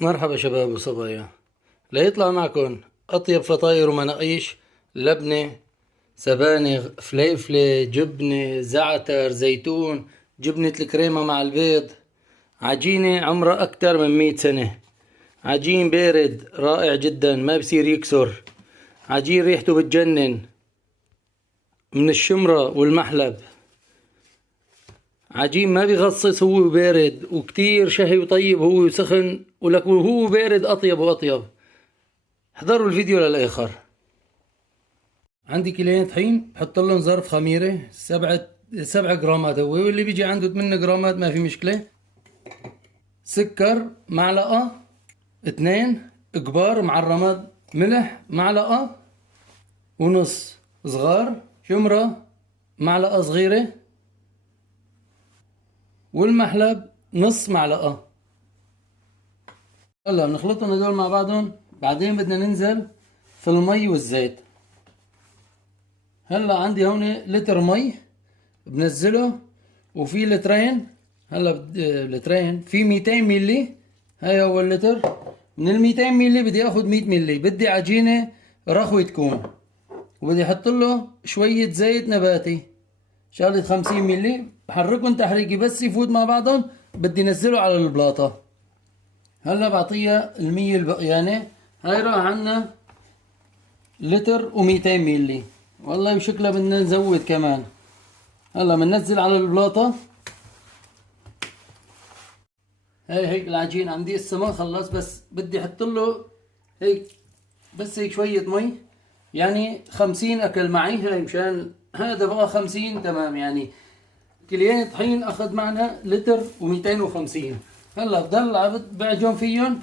مرحبا شباب وصبايا. ليطلع معكم أطيب فطاير ومناقيش: لبنة، سبانخ، فليفلة، جبنة، زعتر، زيتون، جبنة الكريمة مع البيض. عجينة عمرها أكتر من 100 سنة. عجين بارد رائع جدا ما بصير يكسر. عجين ريحته بتجنن من الشمرة والمحلب. عجين ما بيغصص هو بارد، وكتير شهي وطيب هو سخن، ولك وهو بارد أطيب وأطيب. احضروا الفيديو للآخر. عندي كيلين طحين بحط لهم ظرف خميرة 7 جرامات هو، واللي بيجي عنده 8 جرامات ما في مشكلة. سكر معلقة 2 كبار معرمات، ملح معلقة ونص صغار، شمرة معلقة صغيرة، والمحلب نص معلقة. هلا بنخلطهم هدول مع بعضهم، بعدين بدنا ننزل في المي والزيت. هلا عندي هون لتر مي بنزله، وفي لترين. هلا لترين في 200 ملي. هاي هو اللتر. من ال 200 ملي بدي اخذ 100 ملي. بدي عجينة رخوة تكون، وبدي احط له شوية زيت نباتي شغلة 50 ملي. بحركهم تحريكي بس يفوت مع بعضهم. بدي نزله على البلاطة. هلا بعطيها المية البقيانة. هاي راح عنا لتر و200 ملي. والله بشكلها بدنا نزود كمان. هلا بننزل على البلاطة. هيك العجين عندي هسه ما خلص، بس بدي احط له هيك بس هيك شوية مي، يعني 50 اكل معي. هاي مشان هذا بقى 50 تمام. يعني كيلين طحين اخذ معنا لتر و250. هلا بضل بعجن فيهم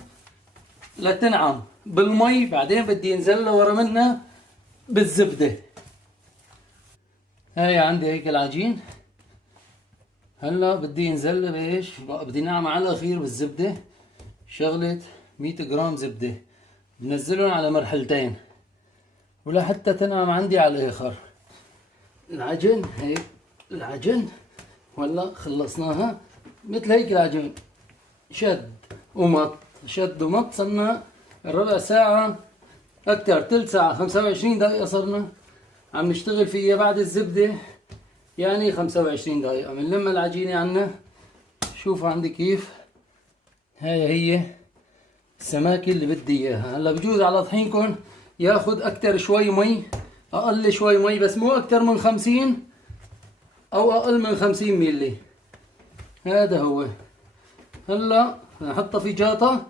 لتنعم بالمي. بعدين بدي انزل له ورا منها بالزبدة. هاي عندي هيك العجين. هلا بدي انزل بايش بقى؟ بدي نعمل على الاخير بالزبده شغله 100 جرام زبده. بنزلهم على مرحلتين ولحتى تنعم عندي على الاخر. العجن هيك العجن. ولا خلصناها مثل هيك العجن. شد ومط شد ومط. صرنا ربع ساعه اكثر، ثلث ساعه، 25 دقيقه صرنا عم نشتغل فيها بعد الزبده. يعني 25 دقيقة بنلم العجينة عنا. شوفوا عندي كيف. هاي هي السماكة اللي بدي اياها. هلا بجوز على طحينكم ياخد اكتر شوي مي، اقل شوي مي، بس مو اكتر من 50 او اقل من 50 ميلي. هذا هو. هلا نحطها في جاطة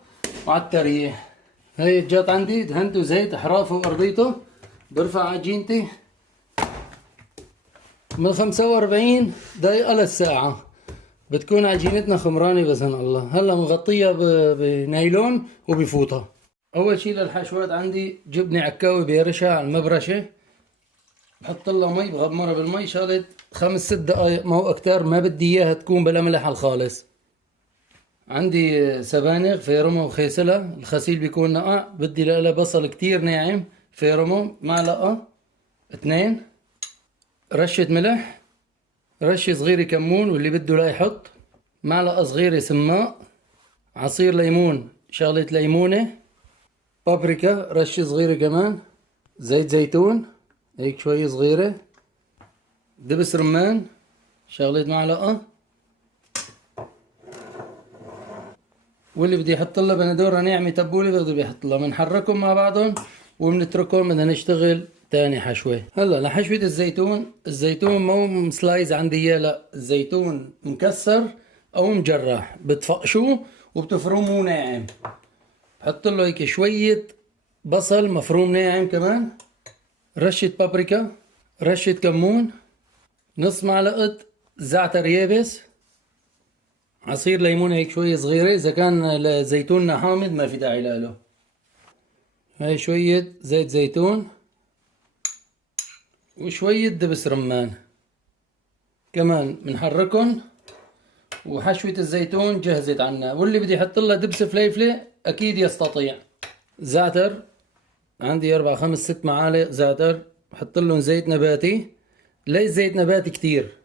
وعلى التريح. هاي الجاط عندي دهنته زيت حرافه وارضيته. برفع عجينتي من 45 دقيقة للساعة بتكون عجينتنا خمرانة بإذن الله. هلا مغطيها بنايلون وبفوطة. أول شي للحشوات عندي جبنة عكاوي بيرشها على المبرشة. بحط لها مي، بغمرها بالمي شغلة 5 6 دقايق، ما هو أكتر. ما بدي إياها تكون بلا ملح الخالص. عندي سبانخ فيرمو وخيسلة. الخسيل بيكون نقع. بدي لها بصل كتير ناعم فيرمو معلقة 2، رشة ملح، رشة صغيرة كمون واللي بده لا يحط، معلقة صغيرة سماق، عصير ليمون شغلة ليمونة، بابريكا رشة صغيرة كمان، زيت زيتون هيك شوية صغيرة، دبس رمان شغلة معلقة، واللي بدي يحط لها بندورة ناعمة تبولة بقدر بيحط لها. بنحركهم مع بعضهم وبنتركهم. بدنا نشتغل تاني حشوة. هلا لحشوة الزيتون. الزيتون مو سلايز عندي اياه، لا، الزيتون مكسر او مجرح. بتفقشوه وبتفرموه ناعم. بحط له هيك شوية بصل مفروم ناعم كمان، رشة بابريكا، رشة كمون، نص معلقة زعتر يابس، عصير ليمون هيك شوية صغيرة. إذا كان زيتوننا حامض ما في داعي له. هاي شوية زيت زيتون وشوية دبس رمان كمان. بنحركن. وحشوة الزيتون جهزت عنا. واللي بدي يحط لها دبس فليفلة أكيد يستطيع. زعتر عندي 4 5 6 معالق زعتر. بحط لهم زيت نباتي. ليش زيت نباتي كتير؟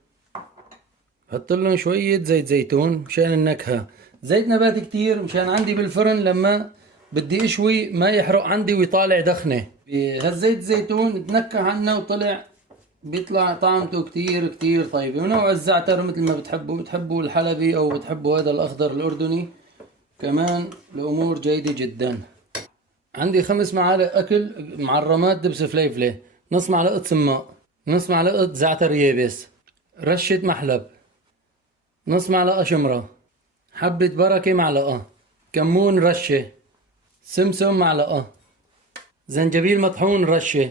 بحط لهم شوية زيت زيتون مشان النكهة. زيت نباتي كتير مشان عندي بالفرن لما بدي اشوي ما يحرق عندي ويطالع دخنة. هالزيت زيتون تنكه عنا وطلع بيطلع طعمته كتير كتير طيبة. ونوع الزعتر مثل ما بتحبوا الحلبي او بتحبوا هذا الاخضر الاردني كمان الامور جيدة جدا. عندي 5 معالق اكل معرمات دبس فليفلة، نص معلقة سماق، نص معلقة زعتر يابس، رشة محلب، نص معلقة شمرة، حبة بركة معلقة، كمون رشة، سمسم معلقة، زنجبيل مطحون رشة،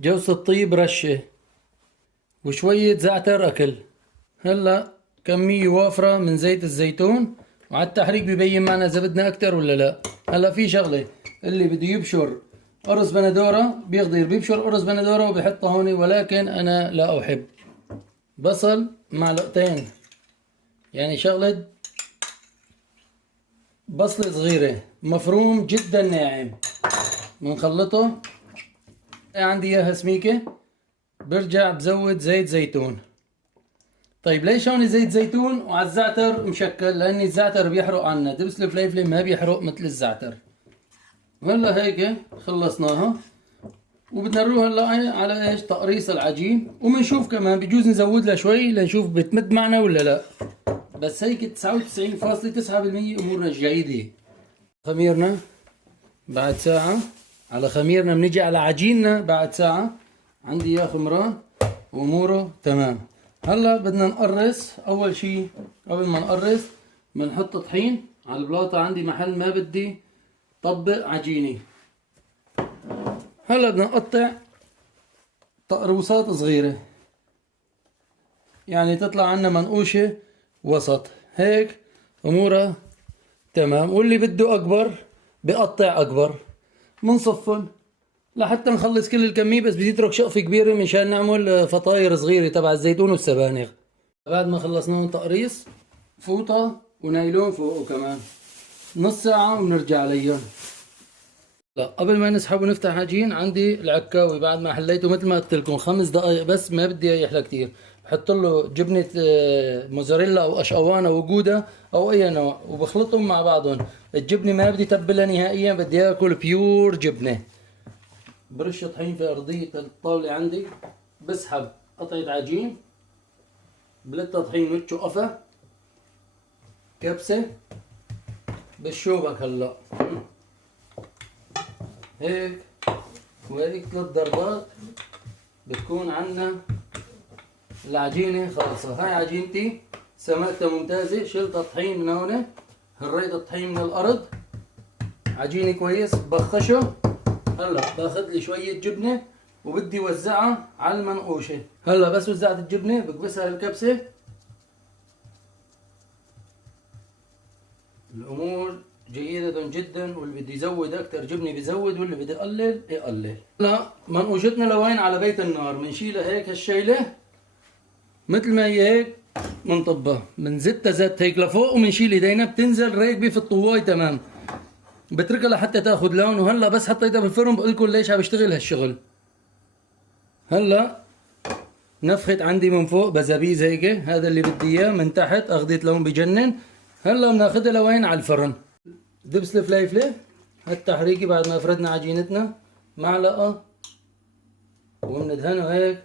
جوز الطيب رشة، وشوية زعتر أكل. هلا كمية وافرة من زيت الزيتون، وعلى التحريك ببين معنا إذا بدنا أكتر ولا لا. هلا في شغلة، اللي بده يبشر قرص بندورة بيقدر بيبشر قرص بندورة وبيحطها هون، ولكن أنا لا أحب. بصل معلقتين، يعني شغلة بصلة صغيرة مفروم جدا ناعم بنخلطه. عندي اياها سميكة، برجع بزود زيت زيتون. طيب ليش هون زيت زيتون وعلى الزعتر مشكل؟ لان الزعتر بيحرق عنا، دبس الفليفلة ما بيحرق مثل الزعتر. هلا هيك خلصناها، وبدنا نروح هلا على ايش؟ تقريص العجين. وبنشوف كمان بجوز نزود لها شوي لنشوف بتمد معنا ولا لا. بس هيك 99.9% امورنا جيدة. خميرنا بعد ساعة، على خميرنا بنيجي على عجيننا بعد ساعة. عندي اياه خمران واموره تمام. هلا بدنا نقرص. اول شي قبل ما نقرص بنحط طحين على البلاطة. عندي محل ما بدي طبق عجيني. هلا بدنا نقطع تقروصات صغيرة، يعني تطلع عنا منقوشة وسط هيك امورها تمام. واللي بده اكبر بقطع اكبر. منصفن لحتى نخلص كل الكمية، بس بدي اترك شقفة كبيرة مشان نعمل فطاير صغيرة تبع الزيتون والسبانغ. بعد ما خلصناهم تقريص فوطة ونايلون فوقه كمان. نص ساعة وبنرجع عليهم. لا قبل ما نسحب ونفتح عجين، عندي العكاوي بعد ما حليته مثل ما قلت لكم 5 دقائق بس، ما بدي يحلى كتير. بحط له جبنة موزاريلا او اشقوانة او جودة او اي نوع، وبخلطهم مع بعضهم. الجبنة ما بدي تبلها نهائيا، بدي اكل بيور جبنة. برش طحين في ارضية الطاولة عندي، بسحب قطعة عجين بلتها طحين وجه قفا كبسة بالشوبك. هلا هيك وهيك 3 ضربات بتكون عنا العجينة خالصة. هاي عجينتي سمكتها ممتازة. شلت الطحين من هون، هريت الطحين من الأرض، عجينة كويس بخشه. هلا باخذ لي شوية جبنة وبدي وزعها على المنقوشة. هلا بس وزعت الجبنة بكبسها الكبسة. الأمور جيدة جدا، واللي بده يزود أكثر جبنة بيزود، واللي بده يقلل يقلل. هلا منقوشتنا لوين؟ على بيت النار. بنشيلها هيك هالشيلة مثل ما هي هيك، بنطبها بنزتها زت هيك لفوق، وبنشيل ايدينا بتنزل راكبة في الطواي تمام. بتركها لحتى تاخذ لون. وهلا بس حطيتها بالفرن بقول لكم ليش عم بشتغل هالشغل. هلا نفخت عندي من فوق بزابيز هيك، هذا اللي بدي اياه. من تحت اخذت لون بجنن. هلا بناخذها لوين؟ على الفرن. دبس الفليفله هالتحريكي بعد ما فردنا عجينتنا معلقه، وبندهنه هيك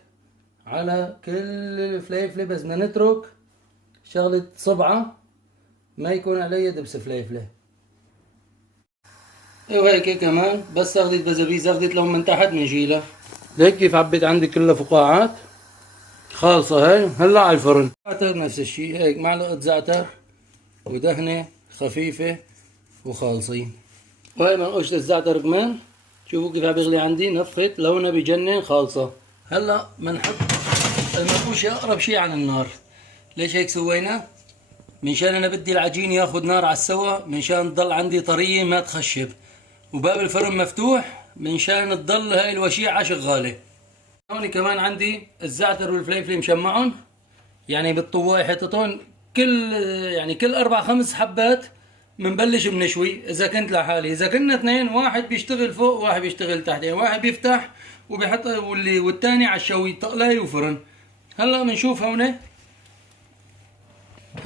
على كل الفليفله. بس بدنا نترك شغله صبعه ما يكون عليها دبس فليفله. وهيك كمان بس اخذت بزابيز، اخذت لون من تحت بنشيلها. ليك كيف عبيت عندي كلها فقاعات خالصة. هاي هلا على الفرن. زعتر نفس الشيء هيك، معلقة زعتر ودهنة خفيفة وخالصين. وهي منقوشة الزعتر كمان شوفوا كيف عم بيغلي عندي، نفخت لونها بجنن خالصة. هلا بنحط المنقوشة اقرب شيء عن النار. ليش هيك سوينا؟ منشان انا بدي العجين ياخذ نار على السوا، منشان تضل عندي طرية ما تخشب. وباب الفرن مفتوح منشان تضل هاي الوشيعة شغالة. هون كمان عندي الزعتر والفليفله مشمعهم، يعني بالطواي حطيتهم كل 4-5 حبات بنبلش بنشوي. اذا كنت لحالي، اذا كنا اثنين واحد بيشتغل فوق واحد بيشتغل تحت، يعني واحد بيفتح وبيحط والثاني على الشوي طقلاي وفرن. هلا بنشوف هون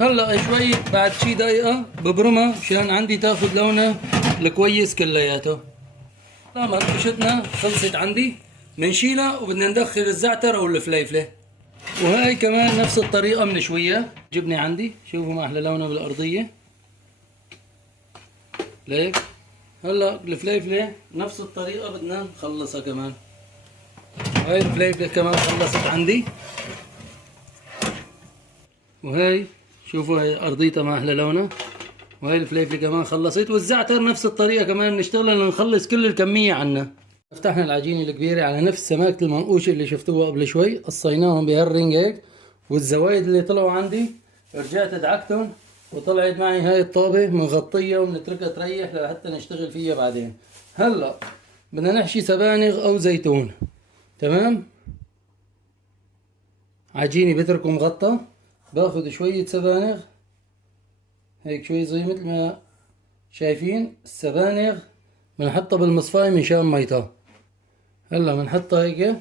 هلا شوي بعد شي دقيقة ببرمها مشان عندي تاخد لونها الكويس كلياته. لا مرقشتنا خلصت عندي، بنشيلها وبدنا ندخل الزعتر او الفليفلة. وهاي كمان نفس الطريقة من شوية. جبنة عندي، شوفوا ما احلى لونها بالارضية ليك. هلا الفليفلة نفس الطريقة بدنا نخلصها كمان. هاي الفليفلة كمان خلصت عندي، وهي شوفوا هي ارضيتها ما احلى لونها، وهي الفليفله كمان خلصت، والزعتر نفس الطريقه كمان بنشتغلها لنخلص كل الكميه عنا. فتحنا العجينه الكبيره على نفس سماكه المنقوشه اللي شفتوها قبل شوي، قصيناهم بهالرنج هيك، والزوايد اللي طلعوا عندي رجعت دعكتهم وطلعت معي هاي الطابه مغطيه وبنتركها تريح لحتى نشتغل فيها بعدين. هلا بدنا نحشي سبانغ او زيتون. تمام، عجيني بتركه مغطى، باخذ شويه سبانغ هيك شوي زي مثل ما شايفين السبانغ، بنحطها بالمصفاية مشان ميتها. هلا بنحطها هيك،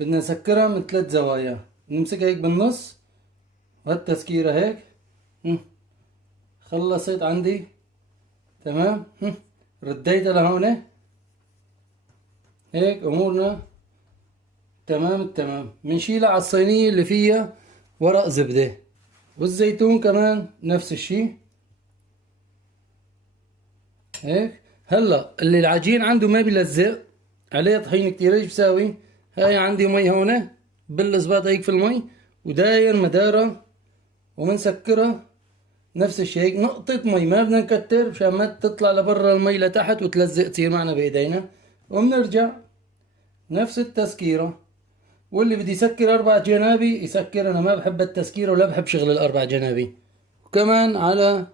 بدنا نسكرها من 3 زوايا، نمسكها هيك بالنص وهالتسكيرة هيك. خلصت عندي تمام. رديتها لهون هيك، امورنا تمام التمام. بنشيلها على الصينية اللي فيها ورق زبدة، والزيتون كمان نفس الشي هيك. هلا اللي العجين عنده ما بيلزق عليه طحين كتير، ايش بساوي؟ هاي عندي مي هون، بالزباط هيك في المي وداير مدارة وبنسكرها نفس الشيء هيك، نقطة مي ما بدنا نكتر مشان ما تطلع لبرا المي لتحت وتلزق تصير معنا بايدينا. وبنرجع نفس التسكيرة. واللي بدي يسكر 4 جنابي يسكر، انا ما بحب التسكير ولا بحب شغل ال4 جنابي. وكمان على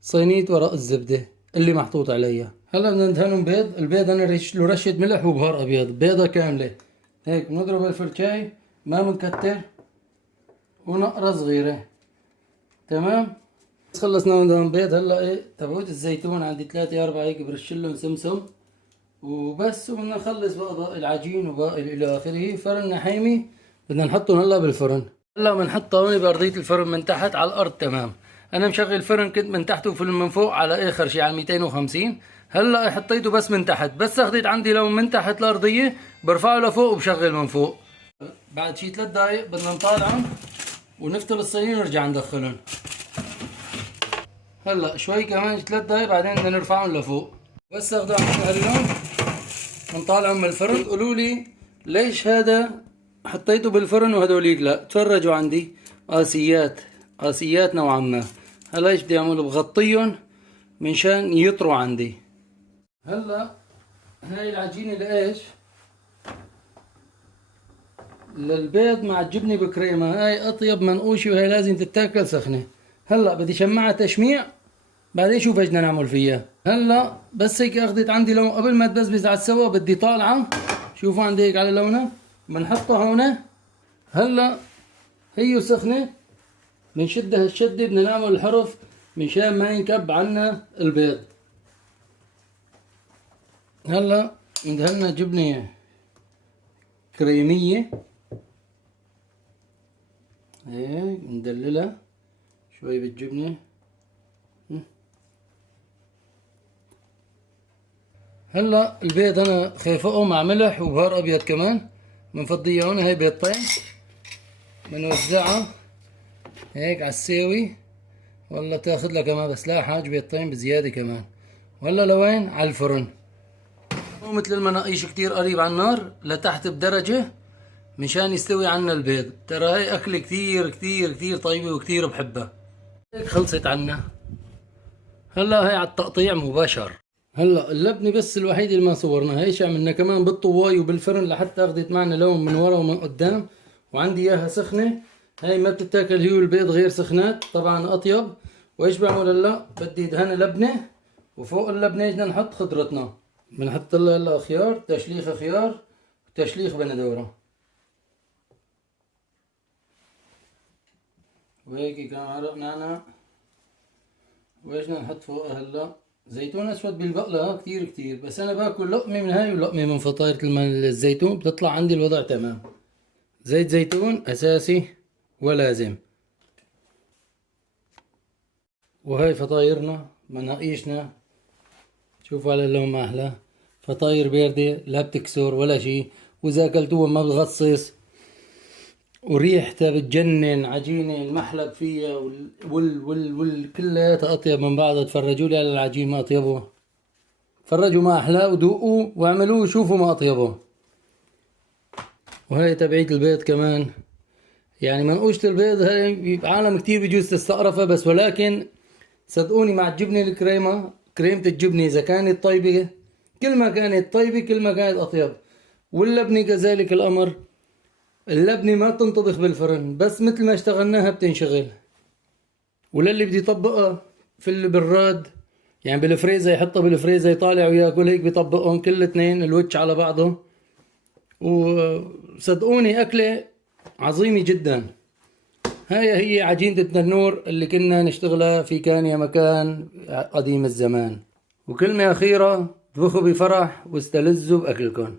صينية ورق الزبدة اللي محطوط عليها. هلا بدنا ندهنهم بيض. البيض انا رش له رشة ملح وبهار ابيض، بيضة كاملة هيك. بنضرب الفرشاي ما بنكتر، ونقرة صغيرة. تمام، بس خلصنا ندهن بيض. هلا ايه تبعوت الزيتون عندي 3 4 هيك برشلهم سمسم وبس. وبدنا نخلص بقى باقي العجين وباقي الى اخره. فرننا حامي بدنا نحطهم هلا بالفرن. هلا بنحطها هون بارضية الفرن من تحت على الارض. تمام، انا مشغل الفرن كنت من تحت وفرن من فوق على اخر شي على 250. هلا حطيته بس من تحت، بس اخذت عندي لو من تحت الارضية برفعه لفوق وبشغل من فوق. بعد شي 3 دقايق بدنا نطالعهم ونفتل الصينية ونرجع ندخلهم. هلا شوي كمان 3 دقايق بعدين بدنا نرفعهم لفوق. بس اخذوا عن هاللون ونطالعهم من الفرن. قولوا لي ليش هذا حطيته بالفرن وهدوليك لا؟ تفرجوا عندي قاسيات نوعا ما. هلا ايش بدي اعمل؟ بغطيهم منشان يطروا عندي. هلا هاي العجينة لايش؟ للبيض مع الجبنة بكريمة. هاي اطيب منقوشة وهي لازم تتاكل سخنة. هلا بدي شمعها تشميع بعدين شوف ايش بدنا نعمل فيها. هلا بس هيك اخذت عندي لون قبل ما تبزبز على السوا بدي طالعه. شوفوا عندي هيك على لونها، بنحطها هون. هلا هي سخنه بنشدها الشده، بدنا نعمل الحرف مشان ما ينكب عنا البيض. هلا ندهنا جبنه كريميه هيك، ندللها شوي بالجبنه. هلا البيض انا خيفقه مع ملح وبهار ابيض كمان، بنفضيها هون. هي بيضتين بنوزعها هيك على الساوي. والله تاخذ لها كمان، بس لا حاج بيضتين بزياده كمان. ولا لوين؟ على الفرن. مو مثل المناقيش كتير قريب على النار لتحت بدرجه مشان يستوي عنا البيض. ترى هي اكله كتير كتير كتير طيبه وكتير بحبها. هيك خلصت عنا. هلا هي على التقطيع مباشر. هلا اللبنه بس الوحيده اللي ما صورناها، هيش عملنا كمان بالطواي وبالفرن لحتى اخذت معنا لون من ورا ومن قدام. وعندي اياها سخنه، هاي ما بتتاكل هي والبيض غير سخنات طبعا اطيب. وايش بعمل هلا؟ بدي دهن لبنه، وفوق اللبنه بدنا نحط خضرتنا. بنحط لها هلا خيار، تشليخ خيار وتشليخ بندوره، وهيك كم عرق نعناع. وايش بدنا نحط فوقها هلا؟ زيتون اسود بالبقلة كتير كتير، بس انا باكل لقمة من هاي ولقمة من فطايرة الزيتون بتطلع عندي الوضع تمام. زيت زيتون اساسي ولازم. وهي فطايرنا مناقيشنا، شوفوا على اللون ما أحلى. فطاير باردة لا بتكسر ولا شي، وإذا أكلتوها ما بتغصص، وريحتها بتجنن. عجينة المحلب فيها كلياتها أطيب من بعضها. تفرجوا لي على العجين ما أطيبه، تفرجوا ما أحلى ودوقوا واعملوه وشوفوا ما أطيبه. وهي تبعية البيض كمان، يعني منقوشة البيض هاي عالم كتير بيجوز تستقرفها، بس ولكن صدقوني مع الجبنة الكريمة، كريمة الجبنة إذا كانت طيبة كل ما كانت طيبة كل ما كانت أطيب. واللبنة كذلك الأمر، اللبنة ما بتنطبخ بالفرن، بس مثل ما اشتغلناها بتنشغل. وللي بده يطبقها في البراد يعني بالفريزة، يحطها بالفريزة يطالع وياكل، هيك بيطبقهم كل اثنين الوجه على بعضه. وصدقوني أكلة عظيمة جدا. هي عجينة التنور اللي كنا نشتغلها في كان يا مكان قديم الزمان. وكلمة أخيرة، اطبخوا بفرح واستلذوا بأكلكم.